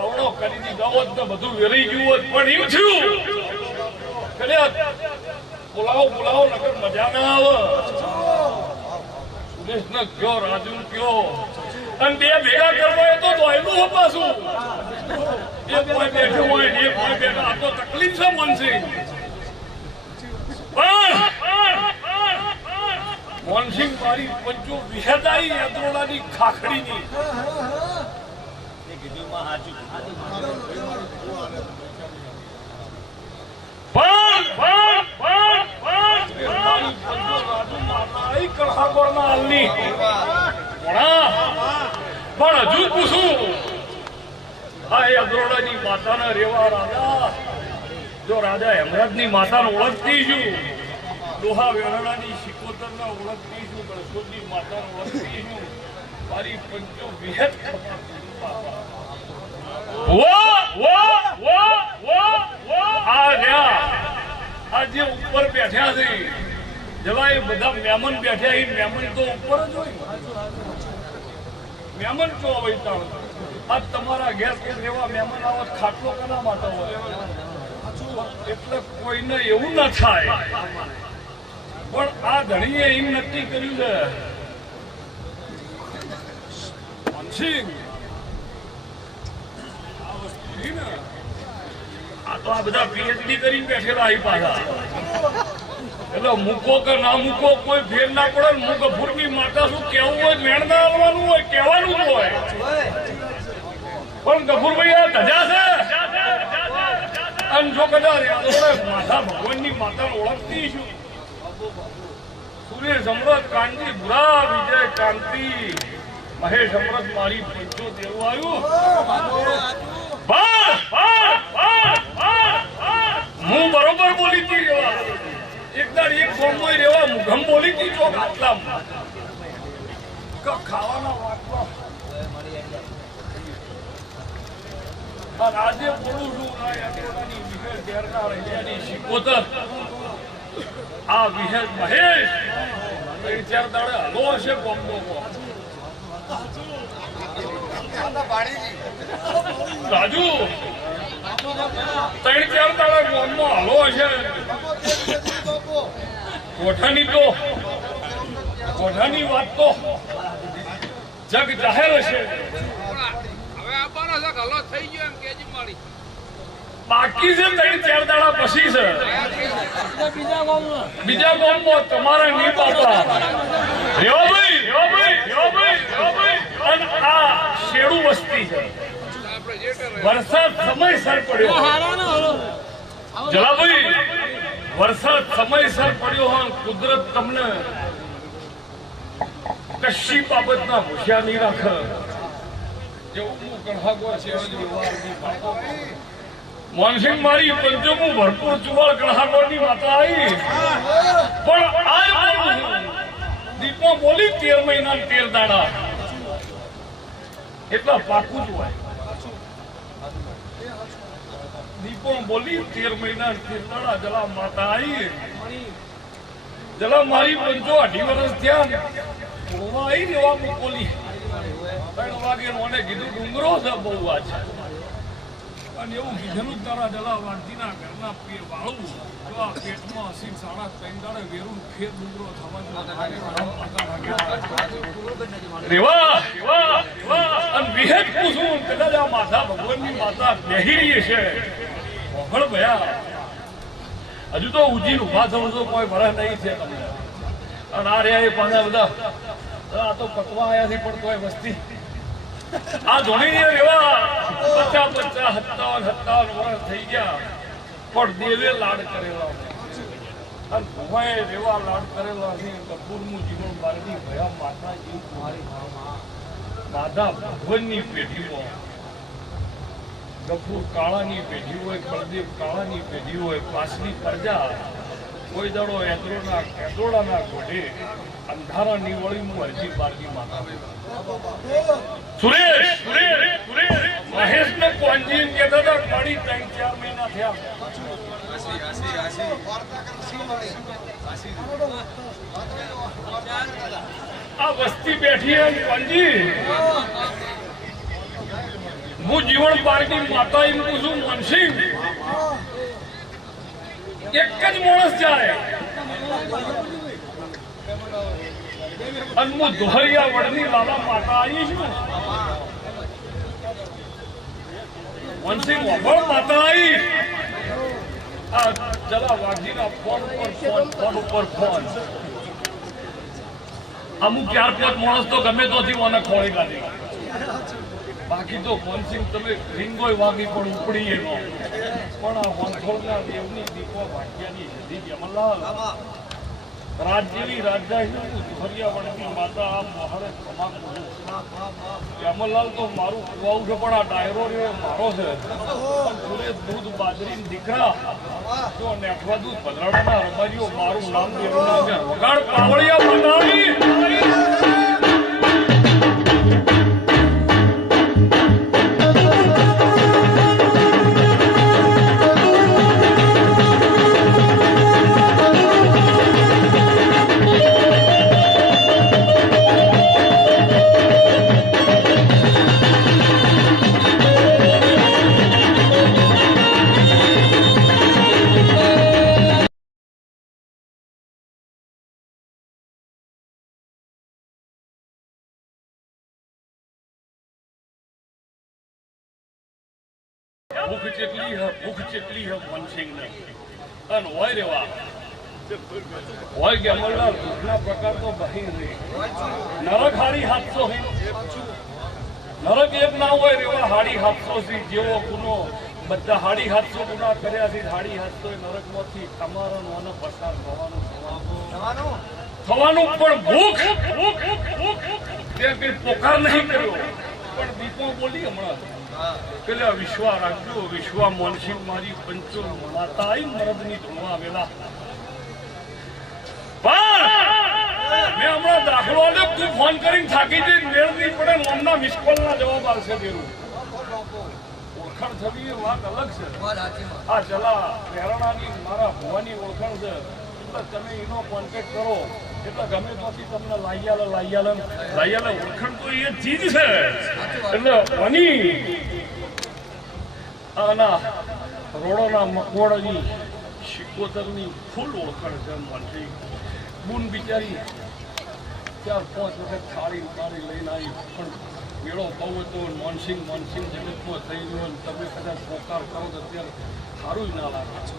આવડો કરી દીધો હોત તો બધું વેરાઈ ગયું હોત, પણ એમ થયું બોલાવો નકર મજા ના આવે. સુરેશ ને કયો, રાજુ કયો, અને બે ભેગા કરવા તો દોયલું હો પાછું. એક કોઈ બેઠું હોય ને એક કોઈ બેઠા, આ તો તકલીફ છે મનસી. મોનસિંહ મારી પંચો વિહેદાઈ યાત્રોડાની ખાખડીની પણ હજુ પૂછું, આ યાત્રોડાની માતાના રેવા રાજા, જો રાજા હેમરાજની માતાને ઓળખતી છું, લોહા વેરણાની શિકોતરના ઓળખતી છું, ગણસોદની માતાને ઓળખતી છું, મારી પંચો વિહેદ આ જે ઉપર બેઠ્યા છે જવા, એ બધા મહેમાન બેઠ્યા, એ મહેમાન તો ઉપર જ હોય. મહેમાન ચો હોય આ તમારા ઘેર કે જેવા મહેમાન આવત ખાટલો કના માટે હોય, એટલે કોઈને એવું ના થાય. પણ આ ધણીએ એમ નક્કી કર્યું છે, માનસિંહ આ તો આ બધા પીએચડી કરીને બેઠેલા અહીં પાછા, એટલે મૂકો કે ના મૂકો કોઈ ફેર ના પડે. હું ગફુરની માતા શું કેવું હોય, વેણ ના આવવાનું હોય, કહેવાનું જ હોય. પણ ગફુરભાઈ આ ધજા છે, અને જો કદાચ માતા ભગવાનની માતાને ઓળખતી છું, સુરેશ અમૃત, કાંતિ બુરા, વિજય કાંતિ, મહેશ અમૃત, મારી પંચો દેવું આવ્યું. હું બરોબર બોલી હતી રેવા, એકદાર એક ફોર્મ રેવા મુઘમ બોલી હતી ચોક આટલા ખાવાના વાતમાં. આજે બોલું છું શિકોતર, આ વિહેદ મહેશ 3-4 દાડે હલો હશે બોમ્બો. રાજુ 3-4 દાડા બોમ્બો હલો હશે. કોઠાની વાત તો જગ જાહેર હશે. બાકી છે 3-4 દાડા પછી છે બીજા ગામમાં તમારા નહીં પાતા. અને આ શેડું વસ્તી છે. વરસાદ સમયસર પડ્યો જલાભાઈ, વરસાદ સમયસર પડ્યો હોય, કુદરત તમને કશી બાબતના હોશિયાર નહીં રાખે. મોનસિંહ મારી પંચમું ભરપૂર ચુવાળ ગણહાગોળની માતા આવી, પણ આ દીપો બોલી 13 મહિના 13 દાડા, એટલા પાકું જ હોય. દીપો બોલી 13 મહિના 13 દાડા, જલા માતા આવી, જલા મારી પંચો 2.5 વર્ષ થયા આવી રેવા બોલી. 3 વાગે મને કીધું ડુંગરો છે બહુ આ છે, અને એવું કીધેલું તારા જલા વાંચીના ઘરના વાળું જો આ પેટમાં 80-3 દાડે વેરું ફેર ડુંગરો થવા અને વિહેદ પૂછું કદાચ આ માતા ભગવાનની માતા બેહી છે ભળ ભયા. હજુ તો ઉજીને ઉભા થવું તો કોઈ ભરા નહીં છે તમને. અને આ રહ્યા એ પાછા બધા આ તો પકવા આવ્યા છે, પણ કોઈ વસ્તી આ ધોની રેવા 50-57 વર્ષ થઈ ગયા, પણ દેવે લાડ કરેલા અને ભુવાએ રેવા લાડ કરેલા છે. કપૂરનું જીવન બારની ભયા માતા જીવ મારી દાદા ભગવાનની પેઢીમાં ગફુર કાળાની પેઢી હોય, કળદેવ કાળાની પેઢી હોય, પાછલી પ્રજા કોઈ દાડો એદરોડાના ગોઢે અંધારાની વળીમાં હજી બારની માતા. સુરેશ મહેશ ને કોંજી કહેતા હતા પડી 3-4 મહિના થયા. આ વસ્તી બેઠી કોંજી હું જીવન પાર્ટી માતા એમ કહું છું મનસિંહ એક જ માણસ જાય અને હું દોહરિયા વડની લાલા માતા આવી છું મનસિંહ વગર માતા આવી આ ચલા વાઘજીના ફોન ઉપર ફોન અમુક 4-5 માણસ તો ગમે તોથી મને ખોળી કાઢી બાકી તો મનસિંહ તમે રીંગોય વાગી પણ ઉપડી એનો પણ આ વંથોળના દેવની દીપો ભાગ્યાની હજી જમલાલ રાજ્યની રાજધાની દુહરિયાવડની માતા આ મહારે તમામ જમલાલ તો મારું કુવાઉ છે પણ આ ડાયરો રે મારો છે પૂરે દૂધ બાજરી દીકરા તો નેઠવા દૂધ ભદ્રાડાના રબારીઓ મારું નામ દેવના છે વગાડ પાવળિયા બનાવી ભૂખ ચેટલી હે મનસિંહને અને હોય રેવા હોય કે અમરલાલ ભૂખના પ્રકાર તો બહી રે નરક હાડી 700 હે નરક એક ના હોય રેવા હાડી 700 જેવો ગુનો બધા હાડી 700 ગુના કર્યા છે હાડી 700 નરકમાંથી તમારાનો અને પસાર થવાનું પણ ભૂખ તે કઈ પોકાર નહીં કર્યો પણ દીપો બોલી હમણાં પેલા વિશ્વા રાખજો વિશ્વા મોનસિંહ મારી પંચો માતા મરદની ધૂણવા આવેલા મેં હમણાં દાખલો આલ્યો તું ફોન કરીને થાકી જઈ મેળ નહીં પડે મમના મિસકોલના જવાબ આવશે દેરું ઓળખાણ થવી એ વાત અલગ છે હા ચલા પ્રેરણાની મારા ભુવાની ઓળખાણ છે એટલે તમે એનો કોન્ટેક્ટ કરો એટલે ગમે ત્યાંથી તમને લાઈયાલે ઓળખાણ તો એ ચીજ છે એટલે બની આના રોડોના મકવાડાની શિકોતરની ફૂલ ઓળખાણ છે મનસિંહ બુન બિચારી 4-5 વખત થાળી લઈને આવી પણ મેળો બહુ હતો મનસિંહ જગતમાં થઈ ગયો તમે કદાચ પોકાર કરો તો અત્યારે સારું જ ના લાગે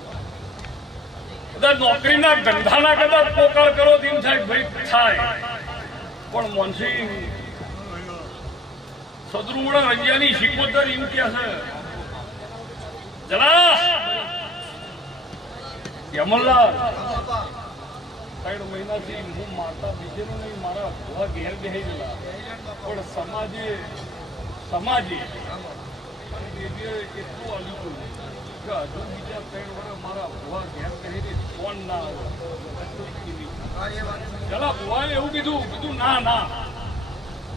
કદાચ નોકરીના ધંધાના કદાચ પોકાર કરો તેમ થાય ભાઈ થાય પણ મનસિંહ સદરુમણા રંજાની શિકોતર એમ ક્યાં છે જલા યમલાલ 3 મહિનાથી હું મારતા બીજેનો નહીં મારા ભૂવા ઘેર બેહી ગયેલા પણ સમાજે એટલું આવ્યું કે હજુ બીજા 3 વર્ષ મારા ભૂવા ઘેર બેહી ફોન ના આવે ચલા ભૂવાએ એવું કીધું ના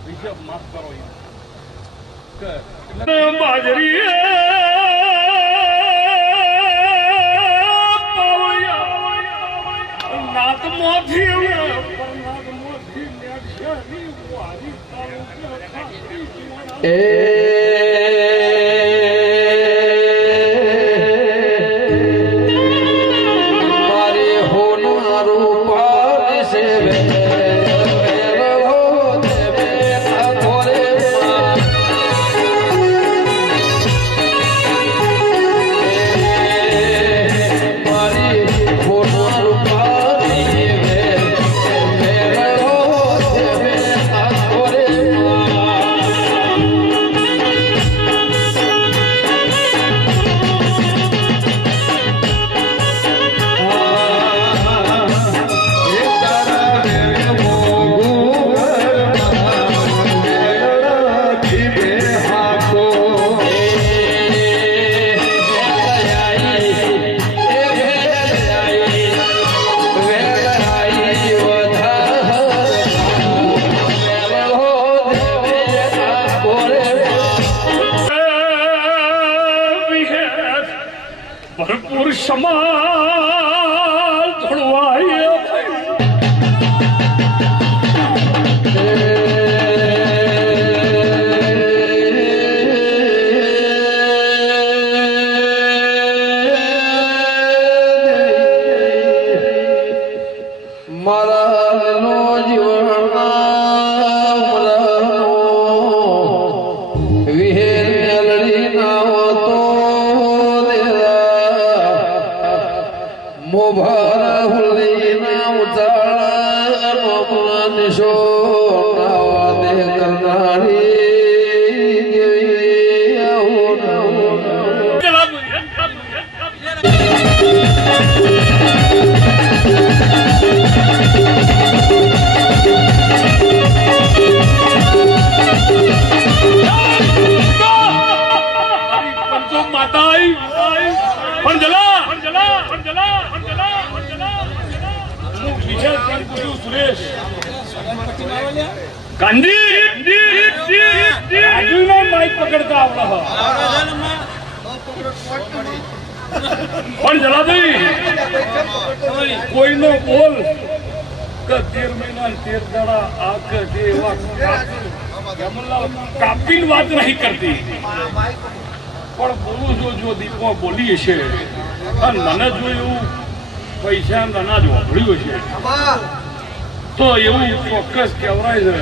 વિજય માફ કરો બાજરી ભરપૂર સમાલ ધોળવાય સુરેશ ગાંધી રાજુનો માઇક પકડતા આવડે પણ જલાભાઈ કોઈનો બોલ કે 13 મહિના 13 દાડા આ કે જે એવા કાપીને વાત નહીં કરતી પણ બોલું જો દીપો બોલી છે અને મને જો એવું પૈસા અનાજ વાપર્યું છે તો એવું ચોક્કસ કહેવાય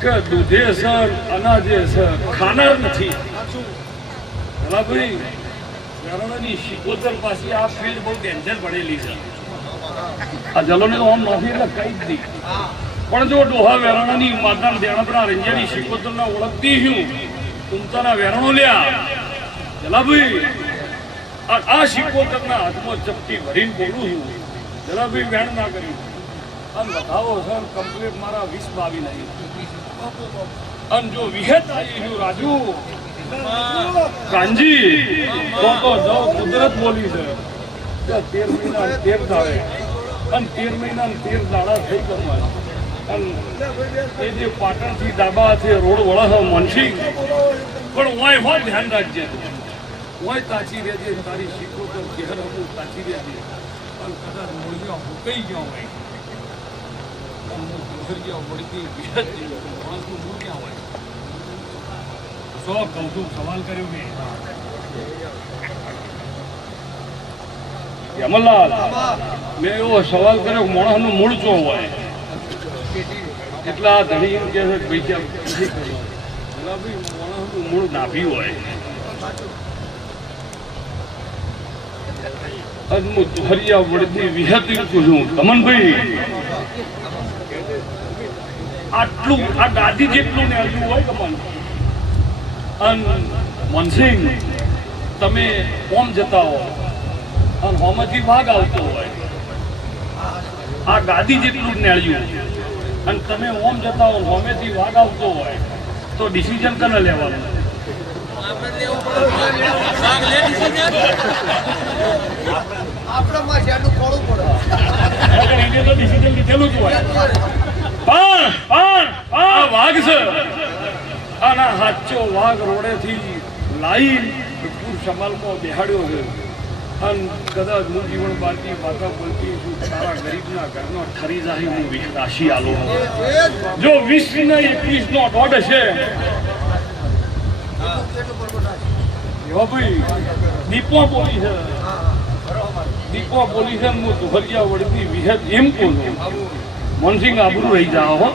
છે કે દૂધે સર અનાજે સર ખાનાર નથી ભાઈ વેરાણાની શિકોતર પાસે આ ફિલ્ડ બહુ ડેન્જર પડેલી છે આ જલોને તો આમ નોખી એટલે કઈ જ નહીં પણ જો ડોહા વેરાણાની માતા દેણાપડા રંજાની શિકોતરના ઓળખતી છું ઉમતાના વેરાણો લ્યા જલાભાઈ આ શિકોતરના હાથમાં ચપટી ભરીને બોલું છું જલાભાઈ વેણ ના કર્યું અને બતાવો સર કમ્પ્લીટ મારા 20-22 નહીં અને જો વિહેત આવી છું રાજુ કાંજી તો જો કુદરત બોલી છે કે 13 મહિના 13 દાડે અને 13 મહિના 13 દાડા થઈ ગયા અને એ જે પાટણથી ડાબા છે રોડ વળા મનસી પણ ઓય હોત ધ્યાન રાખજે ઓય તાચી રહેજે તારી શીખો તો ઘેર હું તાચી રહેજે અને કદાચ મૂળિયા હુકાઈ ગયો હોય મૂળિયા વળતી માણસનું મૂળ ક્યાં હોય સો કહું છું સવાલ કર્યો મેં યમલાલ મેં એવો સવાલ કર્યો માણસનું મૂળ ચો હોય એટલા ધણી એમ કે પૈસા માણસનું મૂળ નાભી હોય હરિયા વડતી વિહતી છું તમનભાઈ આટલું આ ગાદી જેટલું ને હજુ હોય કમન મનસિંહ તમે ઓમ જતા હો અને હોમાંથી ભાગ આવતો હોય આ ગાદી જેટલું નેળ્યું અને તમે ઓમ જતા હો હોમેથી ભાગ આવતો હોય તો ડિસિઝન કને લેવાનું ડિસિઝન લીધેલું જ હોય પણ વાઘ છે આના હાચો વાઘ રોડેથી લાઈ પૂર સમાલમાં બેહાડ્યો છે અને કદાચ હું જીવન બાકી માતા બોલતી છું તારા ગરીબના ઘરનો ઠરી જાય હું રાશિ આલો જો 20 ને 21 નો દોઢ છે ભાઈ દીપો બોલી છે હું દુહરિયા વડતી વિહત એમ કહું છું મનસિંહ આબરૂ રહી જાઓ હો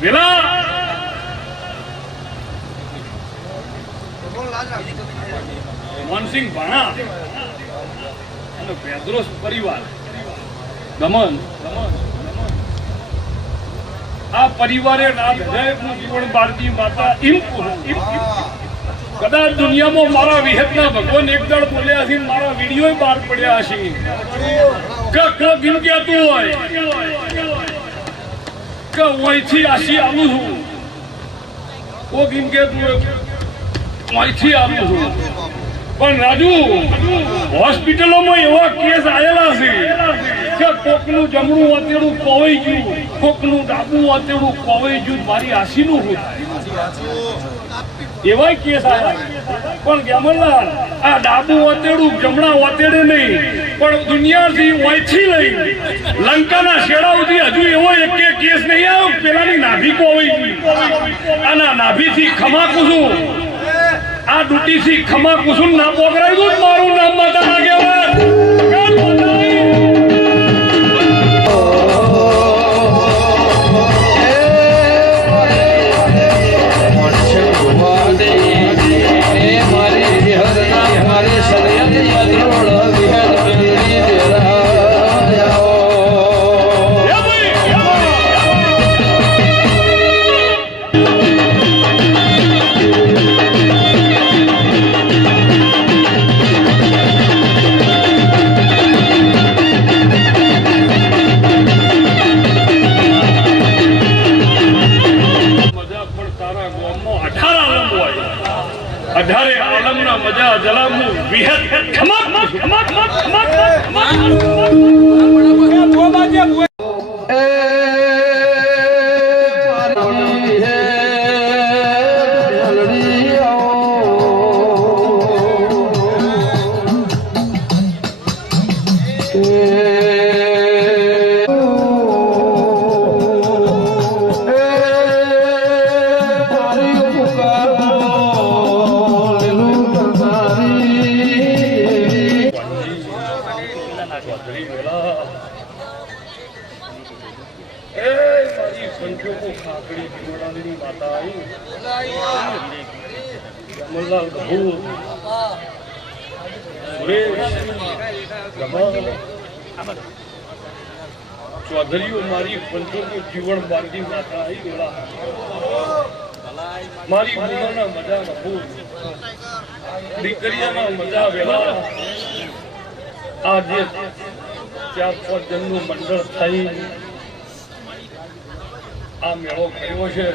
વેલા મનસિંહ ભાણા અને પેદ્રોસ પરિવાર દમન આ પરિવારે જીવન ભારતી માતા કદાચ દુનિયામાં મારા વિહતના ભગવાન એક દળ બોલ્યા છે મારા વિડીયો બહાર પડ્યા છે ગીમક્યાતું હોય કે અહીંથી આશી આવું છું ઓ ગીમક્યાતું હોય અહીંથી આવું છું પણ રાજુ હોસ્પિટલોમાં એવા કેસ આવેલા છે કે કોકનું જમણું વાતેડું કોવાઈ ગયું કોકનું ડાબું વાતેડું કોવાઈ ગયું મારી આશીનું હું એવા કેસ આવ્યા પણ ગેમરલાલ આ ડાબુ વાતેડું જમણા વાતેડે નહીં પણ દુનિયાથી ઓયથી લઈ લંકાના શેડા સુધી હજુ એવો એક કેસ નહીં આવ્યો પેલાની નાભી કોવાઈ ગઈ આના નાભીથી ખમા કુસુમ આ ડૂટીથી ખમા કુસુમ ના પોકરાયું મારું નામ માતા ના કહેવાય અઢારે આલમના મજા જલામું વિહત ખમક દેવડાની માતા આવી કમલલાલ કપૂર સુરેશ ચૌધરીઓ મારી પંચોની જીવન બાંધી માતા આવી ગયેલા મારી ગુનાના મજા કપૂર દીકરીઓના મજા વેલા આજે 4-5 જણનું મંડળ થઈ આ મેળો કર્યો છે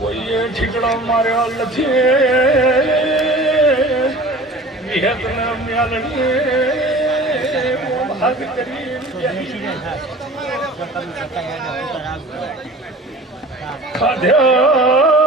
કોઈએ ઠીકડા માર્યા નથી વિહતને મ્યાલને ભાગ કરી ખાધ્યા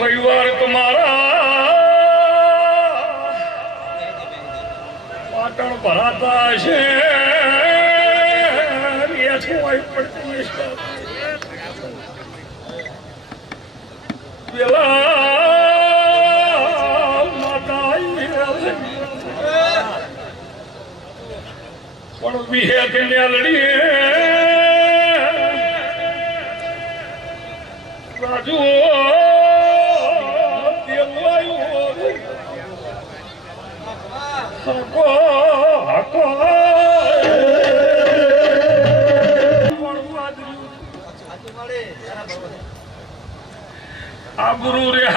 रविवार तुम्हारा पाटण भराता है पड़ती है माता पण विहेत न्यालड़ी राजू आबरू रे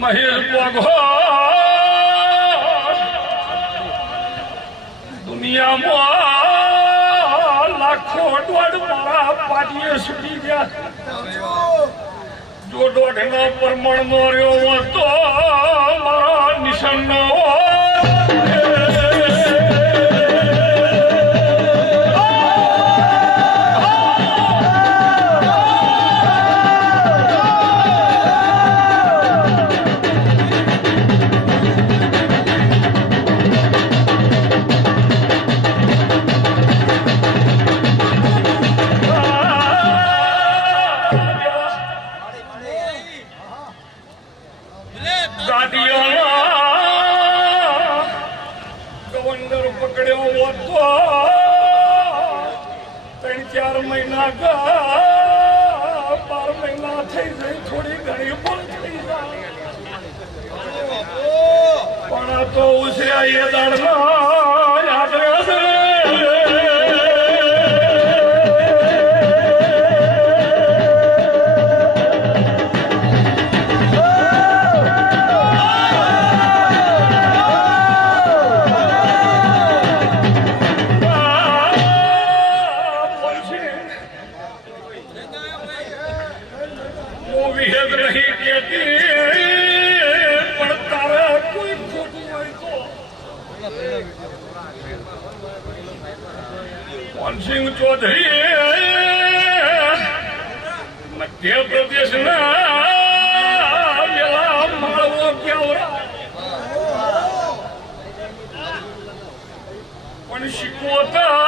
મહેશ બોઘો દુનિયામાં લાખો દોઢ મારા પાટીએ છૂટી ગયા જો દોઢનો પરમણ નો રહ્યો તો મારા નિશાન ગવર્નર પકડ્યો હતો 3-4 મહિના 12 મહિના થઈ જાય થોડી ઘણી ભૂલ થઈ જાય પણ તો ઉછર્યા એ દાડમાં યાદ રહેશે સિંહ ચૌધરી મધ્ય પ્રદેશના વેલા માળવો કેવરા પણ શીખવતા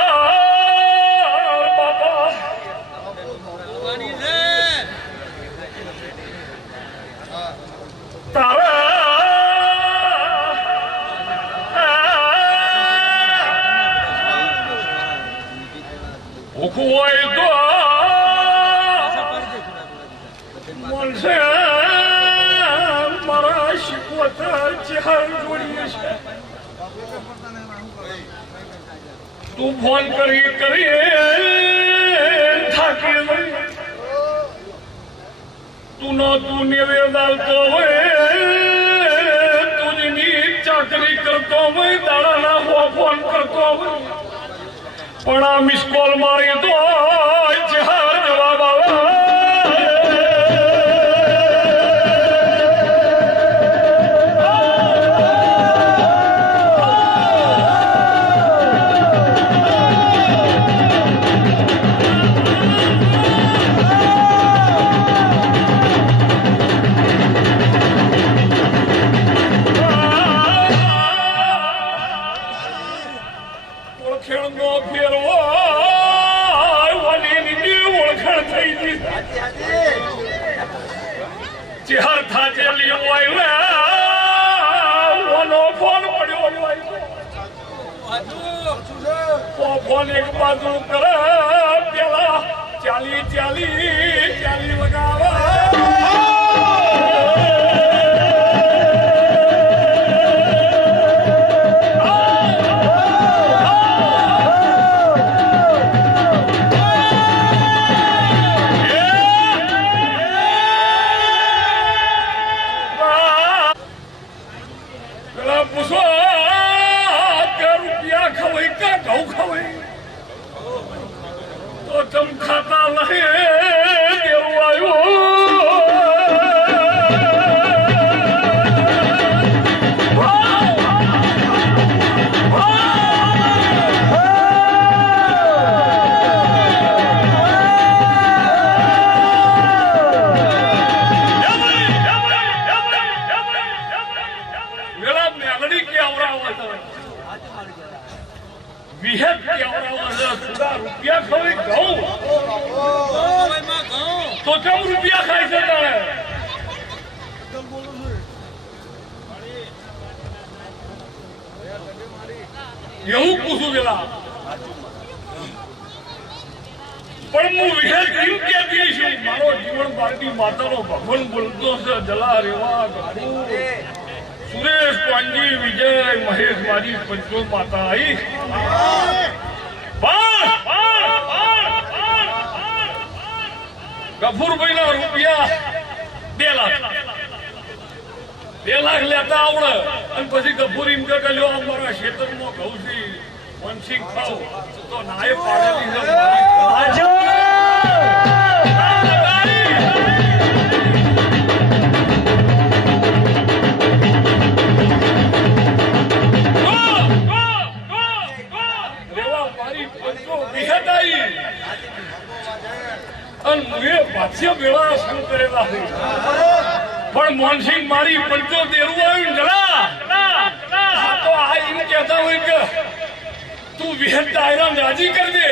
બાપા તારા હોય તો મનસે મારા શીખવતા ચહેર જોડીએ છે તું ફોન કરી થાકી ગઈ તું નિવેદાલતો હોય તુજની ચાકરી કરતો હોય દાડાના હો ફોન કરતો હોય પણ આ મિસ કોલ મારી તો જવાબ આવે ચહેર થાચેલી હોય ફોન પડ્યો ફોન એક બાજુ કરે પેલા ચાલી વગાવા તો તમ ખાતા નહીં એવું વિહેત રૂપિયા ખવાય ઘઉં તો કેમ રૂપિયા ખાય છે તારે એવું પૂછું પેલા પણ હું વિહેત કેમ કહેતી છું મારો જીવન ભારતી માતાનો ભગવાન બોલતો છે જલા રેવા સુરેશ પાંજી વિજય મહેશ મારી પંચો માતા आई ગફુરભાઈ ના રૂપિયા 2 લાખ 2 લાખ લેતા આવડે અને પછી ગફુર એમ કે લ્યો અમારા ક્ષેત્રમાં ઘઉં છે મનસિંહ ખાવ તો નાય પાડેલી છે પણ મોહનસિંહ મારી 75 આવ્યું જરા તો આ એમ કહેતા હોય કે તું વિહત આયરામ રાજી કરી દે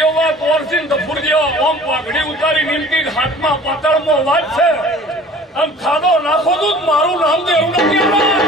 એવા કોરસિંહ ગફુર જેવા ઓમ પાઘડી ઉતારી નીમકી હાથમાં પાતળમાં વાત છે આમ ખાડો નાખો તો મારું નામ દેવું નથી